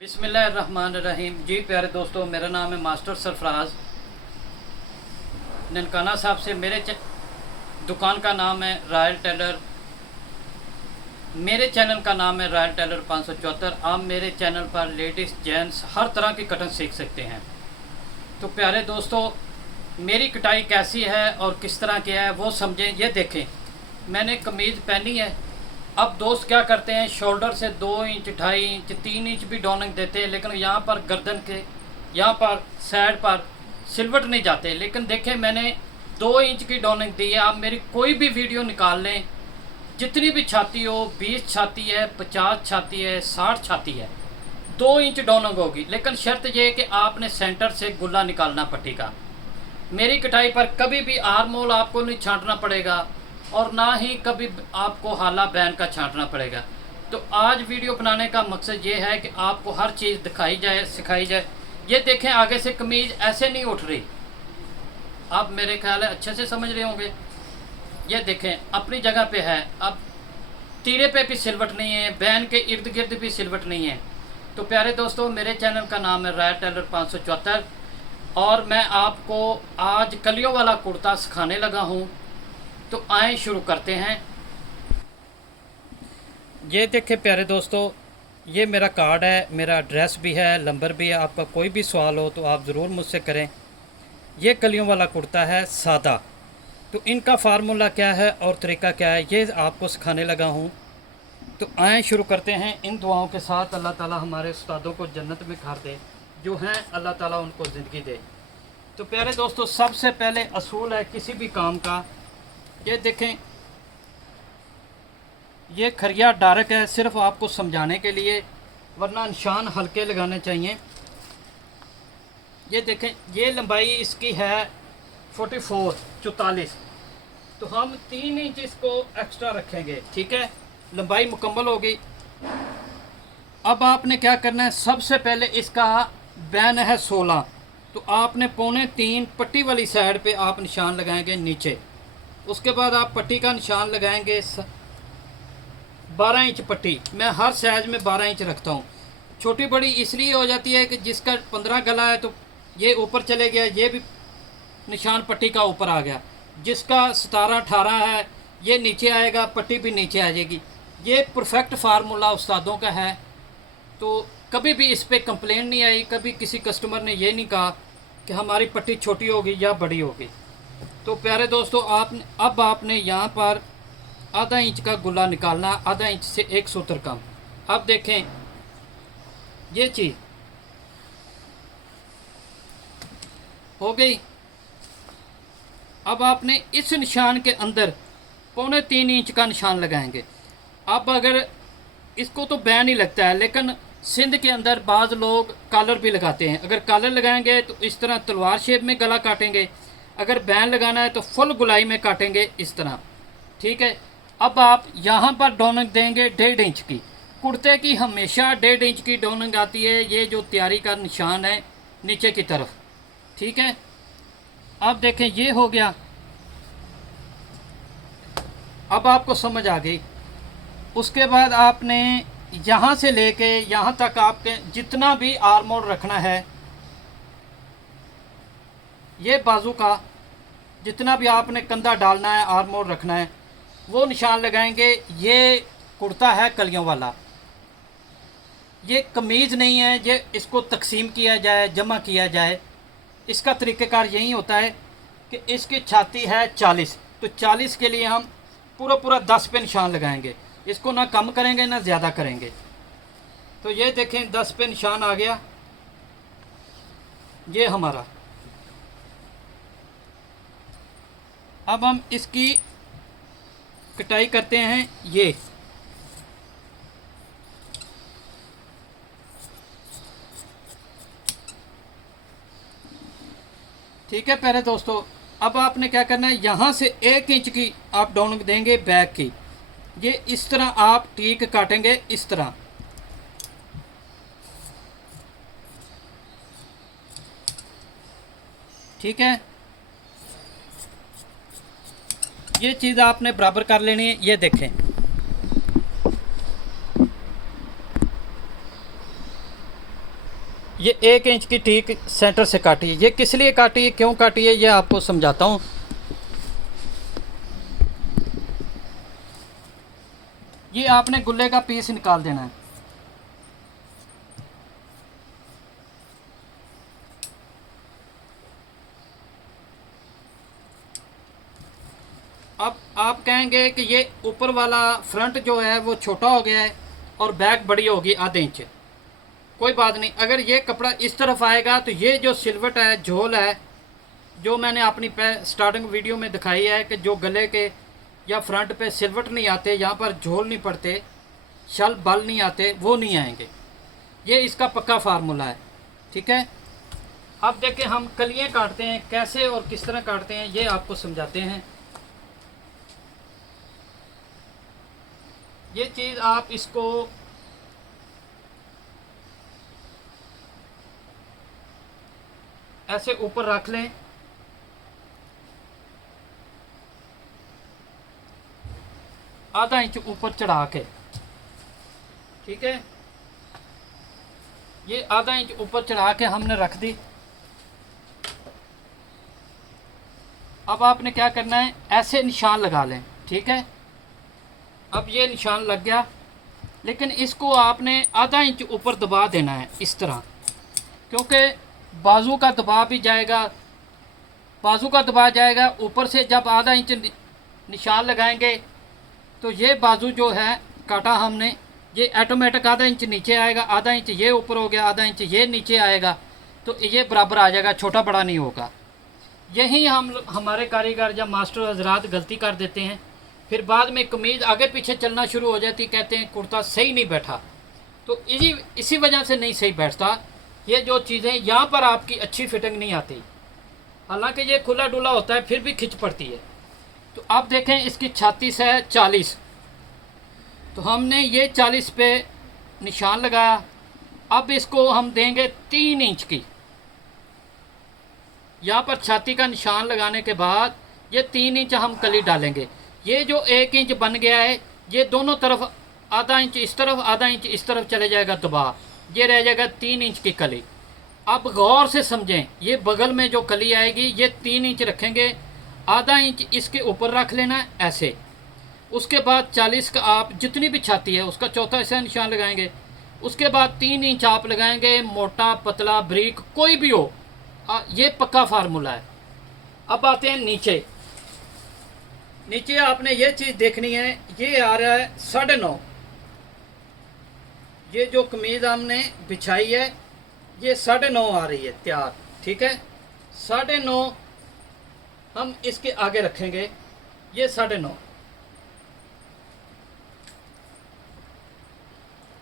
बिस्मिल्लाहिर्रहमानिर्रहीम। जी प्यारे दोस्तों, मेरा नाम है मास्टर सरफराज ननकाना साहब से। मेरे दुकान का नाम है रॉयल टेलर। मेरे चैनल का नाम है रॉयल टेलर 574। आप मेरे चैनल पर लेडीज़ जेंट्स हर तरह की कटन सीख सकते हैं। तो प्यारे दोस्तों, मेरी कटाई कैसी है और किस तरह की है वो समझें। ये देखें, मैंने कमीज़ पहनी है। अब दोस्त क्या करते हैं, शोल्डर से 2 इंच 2.5 इंच 3 इंच भी डोनिंग देते हैं, लेकिन यहाँ पर गर्दन के यहाँ पर साइड पर सिलवट नहीं जाते। लेकिन देखें, मैंने 2 इंच की डोनिंग दी है। आप मेरी कोई भी वीडियो निकाल लें, जितनी भी छाती हो, 20 छाती है, 50 छाती है, 60 छाती है, 2 इंच डोनिंग होगी। लेकिन शर्त यह है कि आपने सेंटर से गुल्ला निकालना पट्टी का। मेरी कटाई पर कभी भी आर्म होल आपको नहीं छांटना पड़ेगा और ना ही कभी आपको हाला बैन का छांटना पड़ेगा। तो आज वीडियो बनाने का मकसद ये है कि आपको हर चीज़ दिखाई जाए, सिखाई जाए। ये देखें, आगे से कमीज़ ऐसे नहीं उठ रही। आप मेरे ख्याल है अच्छे से समझ रहे होंगे। ये देखें, अपनी जगह पे है। अब तीरे पे भी सिलवट नहीं है, बैन के इर्द गिर्द भी सिलवट नहीं है। तो प्यारे दोस्तों, मेरे चैनल का नाम है रॉयल टेलर 574 और मैं आपको आज कलियों वाला कुर्ता सिखाने लगा हूँ। तो आए शुरू करते हैं। ये देखें प्यारे दोस्तों, ये मेरा कार्ड है, मेरा एड्रेस भी है, नंबर भी है। आपका कोई भी सवाल हो तो आप ज़रूर मुझसे करें। ये कलियों वाला कुर्ता है सादा। तो इनका फार्मूला क्या है और तरीका क्या है, ये आपको सिखाने लगा हूँ। तो आए शुरू करते हैं। इन दुआओं के साथ अल्लाह ताला हमारे उस्तादों को जन्नत में खार दे, जो हैं अल्लाह ताला उनको ज़िंदगी दे। तो प्यारे दोस्तों, सबसे पहले असूल है किसी भी काम का। ये देखें, ये खरिया डार्क है, सिर्फ आपको समझाने के लिए, वरना निशान हल्के लगाने चाहिए। ये देखें, ये लंबाई इसकी है 44। तो हम 3 इंच इसको एक्स्ट्रा रखेंगे। ठीक है, लंबाई मुकम्मल होगी। अब आपने क्या करना है, सबसे पहले इसका बैन है 16। तो आपने 2.25 पट्टी वाली साइड पे आप निशान लगाएंगे नीचे। उसके बाद आप पट्टी का निशान लगाएंगे 12 इंच पट्टी। मैं हर साइज में 12 इंच रखता हूँ। छोटी बड़ी इसलिए हो जाती है कि जिसका 15 गला है तो ये ऊपर चले गया, ये भी निशान पट्टी का ऊपर आ गया। जिसका 17-18 है ये नीचे आएगा, पट्टी भी नीचे आ जाएगी। ये परफेक्ट फार्मूला उस्तादों का है। तो कभी भी इस पर कंप्लेंट नहीं आई, कभी किसी कस्टमर ने ये नहीं कहा कि हमारी पट्टी छोटी होगी या बड़ी होगी। तो प्यारे दोस्तों, आपने यहाँ पर आधा इंच का गुल्ला निकालना, आधा इंच से 1 सूत्र कम। अब देखें, ये चीज़ हो गई। अब आपने इस निशान के अंदर 3.25 इंच का निशान लगाएंगे। अब अगर इसको तो बैन ही लगता है, लेकिन सिंध के अंदर बाज़ लोग कॉलर भी लगाते हैं। अगर कॉलर लगाएंगे तो इस तरह तलवार शेप में गला काटेंगे। अगर बैन लगाना है तो फुल गुलाई में काटेंगे इस तरह। ठीक है, अब आप यहाँ पर डोनिंग देंगे 1.5 इंच की। कुर्ते की हमेशा 1.5 इंच की डोनिंग आती है। ये जो तैयारी का निशान है नीचे की तरफ। ठीक है, अब देखें, ये हो गया। अब आपको समझ आ गई। उसके बाद आपने यहाँ से लेके यहाँ तक आपके जितना भी आर्म होल रखना है, ये बाजू का जितना भी आपने कंधा डालना है, आर्म होल रखना है, वो निशान लगाएंगे। ये कुर्ता है कलियों वाला, ये कमीज़ नहीं है। ये इसको तकसीम किया जाए, जमा किया जाए। इसका तरीक़ेकार यही होता है कि इसकी छाती है 40। तो 40 के लिए हम पूरा 10 पे निशान लगाएंगे। इसको ना कम करेंगे ना ज़्यादा करेंगे। तो ये देखें, 10 पे निशान आ गया। ये हमारा। अब हम इसकी कटाई करते हैं। ये ठीक है प्यारे दोस्तों, अब आपने क्या करना है, यहाँ से 1 इंच की आप डाउन देंगे बैक की। ये इस तरह आप टीक काटेंगे इस तरह। ठीक है, ये चीज़ आपने बराबर कर लेनी है। ये देखें, 1 ये 1 इंच की ठीक सेंटर से काटी है। ये किस लिए काटी है, क्यों काटी है, ये आपको समझाता हूँ। ये आपने गुल्ले का पीस निकाल देना है। अब आप कहेंगे कि ये ऊपर वाला फ्रंट जो है वो छोटा हो गया है और बैक बड़ी होगी आधे इंच। कोई बात नहीं, अगर ये कपड़ा इस तरफ आएगा तो ये जो सिलवट है, झोल है, जो मैंने अपनी स्टार्टिंग वीडियो में दिखाई है कि जो गले के या फ्रंट पे सिलवट नहीं आते, यहाँ पर झोल नहीं पड़ते, शल बल नहीं आते, वो नहीं आएंगे। ये इसका पक्का फार्मूला है, ठीक है। अब देखें हम कलियाँ काटते हैं कैसे और किस तरह काटते हैं, ये आपको समझाते हैं। ये चीज़ आप इसको ऐसे ऊपर रख लें, आधा इंच ऊपर चढ़ा के, ठीक है। ये आधा इंच ऊपर चढ़ा के हमने रख दी। अब आपने क्या करना है, ऐसे निशान लगा लें, ठीक है। अब ये निशान लग गया, लेकिन इसको आपने आधा इंच ऊपर दबा देना है इस तरह, क्योंकि बाजू का दबाव भी जाएगा, बाजू का दबाव जाएगा ऊपर से। जब आधा इंच निशान लगाएंगे तो ये बाजू जो है काटा हमने, ये ऑटोमेटिक आधा इंच नीचे आएगा, आधा इंच ये ऊपर हो गया, आधा इंच ये नीचे आएगा, तो ये बराबर आ जाएगा, छोटा बड़ा नहीं होगा। यही हम हमारे कारीगर या मास्टर हजरात गलती कर देते हैं। फिर बाद में कमीज़ आगे पीछे चलना शुरू हो जाती, कहते हैं कुर्ता सही नहीं बैठा। तो इसी वजह से नहीं सही बैठता। ये जो चीज़ें यहाँ पर आपकी अच्छी फिटिंग नहीं आती, हालांकि ये खुला डुला होता है फिर भी खिंच पड़ती है। तो आप देखें इसकी 36 है 40, तो हमने ये 40 पे निशान लगाया। अब इसको हम देंगे 3 इंच की, यहाँ पर छाती का निशान लगाने के बाद ये 3 इंच हम कली डालेंगे। ये जो 1 इंच बन गया है, ये दोनों तरफ आधा इंच इस तरफ, आधा इंच इस तरफ चले जाएगा दबा, ये रह जाएगा 3 इंच की कली। अब गौर से समझें, ये बगल में जो कली आएगी ये 3 इंच रखेंगे, आधा इंच इसके ऊपर रख लेना है ऐसे। उसके बाद 40 का आप जितनी भी छाती है उसका चौथा हिस्सा निशान लगाएंगे। उसके बाद 3 इंच आप लगाएंगे, मोटा पतला बारीक कोई भी हो, ये पक्का फार्मूला है। अब आते हैं नीचे। नीचे आपने ये चीज़ देखनी है, ये आ रहा है 9.5। ये जो कमीज़ हमने बिछाई है ये 9.5 आ रही है तैयार, ठीक है। 9.5 हम इसके आगे रखेंगे, ये 9.5,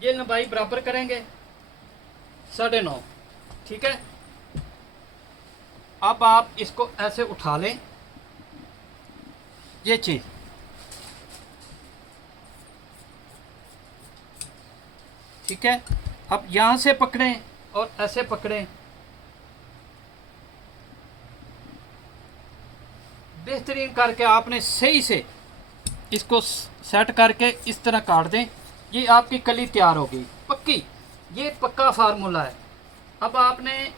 ये लंबाई बराबर करेंगे 9.5, ठीक है। अब आप इसको ऐसे उठा लें, ये चीज़, ठीक है। अब यहाँ से पकड़ें और ऐसे पकड़ें, बेहतरीन करके आपने सही से इसको सेट करके इस तरह काट दें, ये आपकी कली तैयार होगी पक्की। ये पक्का फार्मूला है। अब आपने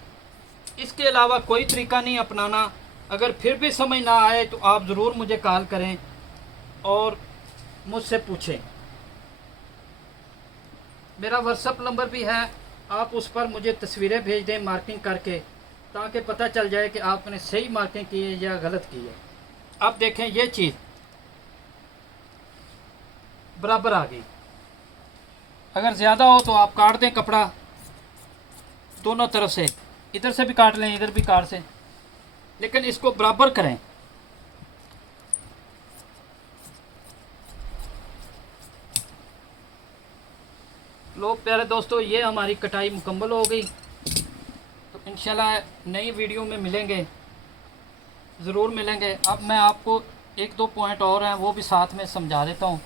इसके अलावा कोई तरीका नहीं अपनाना। अगर फिर भी समझ ना आए तो आप ज़रूर मुझे कॉल करें और मुझसे पूछें। मेरा व्हाट्सअप नंबर भी है, आप उस पर मुझे तस्वीरें भेज दें मार्किंग करके, ताकि पता चल जाए कि आपने सही मार्किंग की है या गलत की है। अब देखें ये चीज़ बराबर आ गई। अगर ज़्यादा हो तो आप काट दें कपड़ा दोनों तरफ से, इधर से भी काट लें इधर भी काट से, लेकिन इसको बराबर करें। लो प्यारे दोस्तों, ये हमारी कटाई मुकम्मल हो गई। तो इंशाल्लाह नई वीडियो में मिलेंगे, ज़रूर मिलेंगे। अब मैं आपको 1-2 पॉइंट और हैं वो भी साथ में समझा देता हूँ।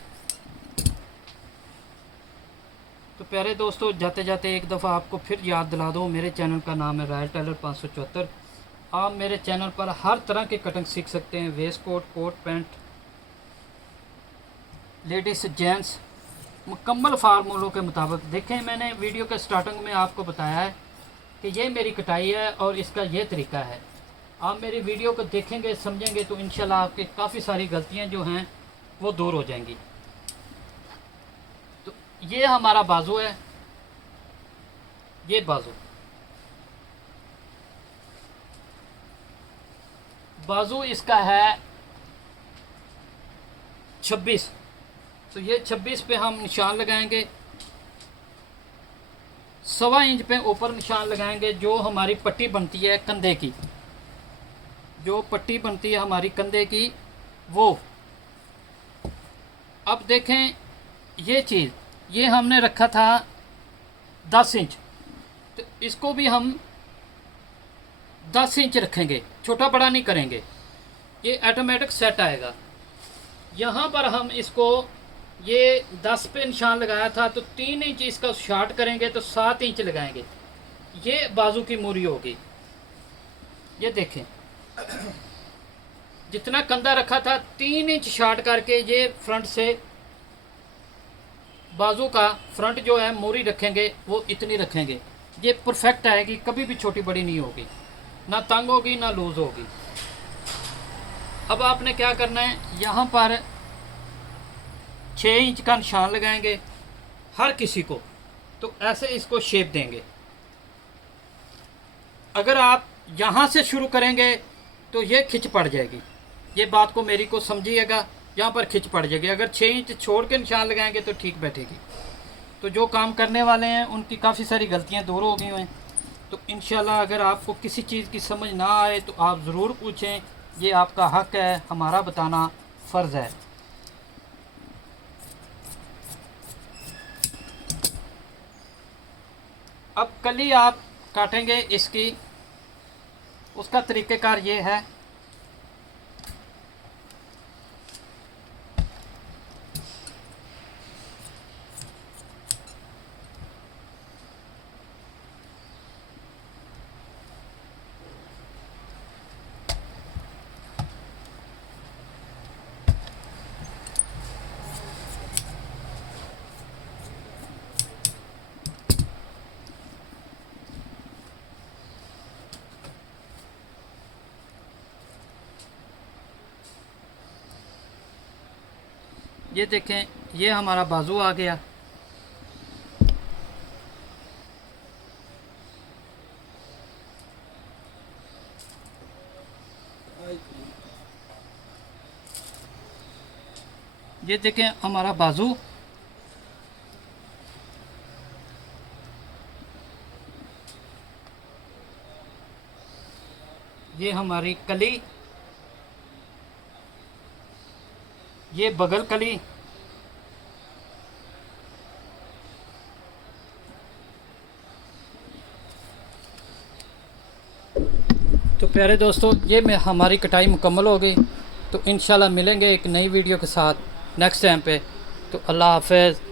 तो प्यारे दोस्तों, जाते जाते एक दफ़ा आपको फिर याद दिला दूँ, मेरे चैनल का नाम है रॉयल टेलर 574। आप मेरे चैनल पर हर तरह के कटिंग सीख सकते हैं, waist coat, coat pant, ladies gents, मुकम्मल फार्मूलों के मुताबिक। देखें मैंने वीडियो के स्टार्टिंग में आपको बताया है कि ये मेरी कटाई है और इसका ये तरीका है। आप मेरी वीडियो को देखेंगे, समझेंगे तो इंशाल्लाह आपकी काफ़ी सारी गलतियां जो हैं वो दूर हो जाएंगी। तो ये हमारा बाजू है, ये बाजू इसका है 26। तो ये 26 पे हम निशान लगाएंगे, 1.25 इंच पे ऊपर निशान लगाएंगे। जो हमारी पट्टी बनती है कंधे की, जो पट्टी बनती है हमारी कंधे की, वो अब देखें ये चीज़, ये हमने रखा था 10 इंच, तो इसको भी हम 10 इंच रखेंगे, छोटा बड़ा नहीं करेंगे, ये ऑटोमेटिक सेट आएगा। यहाँ पर हम इसको ये 10 पे निशान लगाया था, तो 3 इंच इसका शॉर्ट करेंगे तो 7 इंच लगाएंगे। ये बाजू की मूरी होगी। ये देखें, जितना कंधा रखा था 3 इंच शॉर्ट करके ये फ्रंट से बाजू का फ्रंट जो है मूरी रखेंगे वो इतनी रखेंगे। ये परफेक्ट आएगी, कभी भी छोटी बड़ी नहीं होगी, ना तंग होगी ना लूज होगी। अब आपने क्या करना है, यहाँ पर 6 इंच का निशान लगाएंगे हर किसी को, तो ऐसे इसको शेप देंगे। अगर आप यहाँ से शुरू करेंगे तो ये खिंच पड़ जाएगी, ये बात को मेरी को समझिएगा, यहाँ पर खिंच पड़ जाएगी। अगर 6 इंच छोड़ के निशान लगाएंगे तो ठीक बैठेगी। तो जो काम करने वाले हैं उनकी काफ़ी सारी गलतियाँ दूर हो गई हैं। तो इंशाल्लाह अगर आपको किसी चीज़ की समझ ना आए तो आप ज़रूर पूछें, ये आपका हक़ है, हमारा बताना फ़र्ज़ है। अब कली आप काटेंगे इसकी, उसका तरीक़ेकार ये है। ये देखें, ये हमारा बाजू आ गया। ये देखें हमारा बाजू। ये हमारी कली, ये बगल कली, तो प्यारे दोस्तों ये में हमारी कटाई मुकम्मल हो गई। तो इंशाल्लाह मिलेंगे एक नई वीडियो के साथ नेक्स्ट टाइम पे। तो अल्लाह हाफ़िज़।